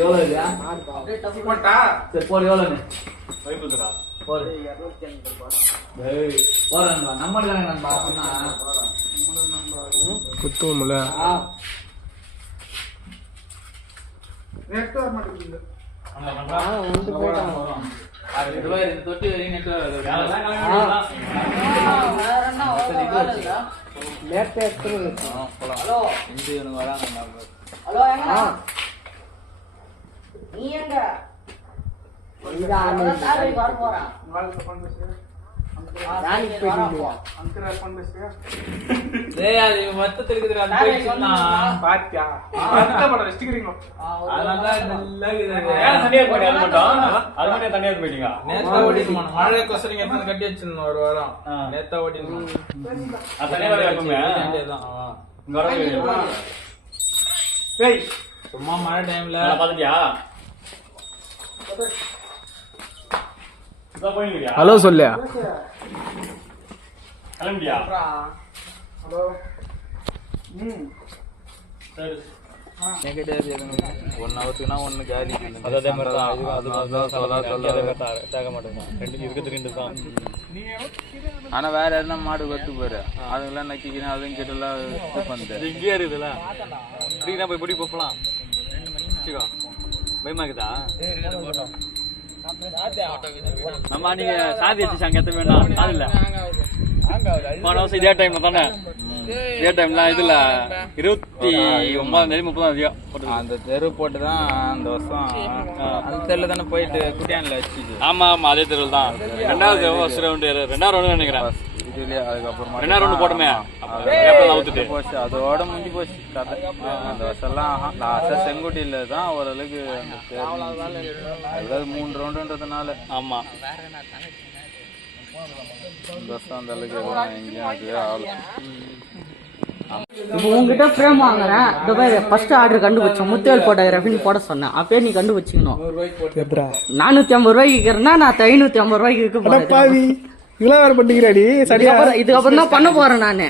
எவ்வளோ இல்லையா சரி போடு எவ்வளோன்னு போடு போறேன் நம்மளுக்கான நண்பா அப்படின்னா குத்துவோம்ல தொட்டி நீ எங்க கட்டி வச்சிருந்தோம் ஒரு வாரம் நேத்தா ஓட்டிருந்தோம் சும்மா மழை டைம்ல பாத்துட்டியா ஹலோ சொல்லியா கிளம்பியா ஹலோ ஒன் ஹவர்த்துக்குனா ஒன்று காலி அதே மாதிரி தான் தேக்க மாட்டேங்க ரெண்டு இருக்கிறது ரெண்டு தான் ஆனால் வேற யாருன்னா மாடு கட்டு போயிரு அதுங்கெல்லாம் நக்கிக்கிறேன் அதுவும் கிட்டலாம் இது பண்ணுறேன் இங்கேயே இருக்குதுல்ல இப்படின்னா போய் பிடி போகலாம் வச்சுக்கோ பயமாக்குதா நம்ம நீங்க சாதி வச்சுச்சாங்க எத்த வேண்டாம் காதில்ல போன வருஷம் இதே டைம்ல தானே இதே டைம்ல இதுல 29 30 அந்த தெரு போட்டுதான் அந்த வருஷம் அந்த தெருல தானே போயிட்டு குட்டியான்ல வச்சு ஆமா ஆமா அதே தெருவில் தான் ரெண்டாவது ரவுண்டு நினைக்கிறேன் இதுலயே அதுக்கப்புறமா 2வது ரவுண்டு போட்டோமே போச்சு அதோட முடிஞ்சு போச்சு கதை அந்த வருஷம்லாம் லாஸ்டா செங்குட்டியில தான் ஓரளவுக்கு அதாவது 3 ரவுண்டுன்றதுனால ஆமா இந்த வருஷம் அந்த அளவுக்கு எங்கேயும் அதுவே ஆகல. இப்போ உங்ககிட்ட ஃப்ரேம் வாங்குறேன் இந்த மாதிரி ஃபர்ஸ்ட் ஆர்டர் கண்டுபிடிச்சேன் முத்துவேல் போட்டோகிராஃபின்னு போட சொன்னேன் அப்பயே நீ கண்டுபிடிச்சிக்கணும் 450 ரூபாய்க்கு இருக்கிறேன்னா நான் 550 ரூபாய்க்கு இருக்க போறேன் இதுக்கப்புறம் தான் பண்ண போறேன் நானு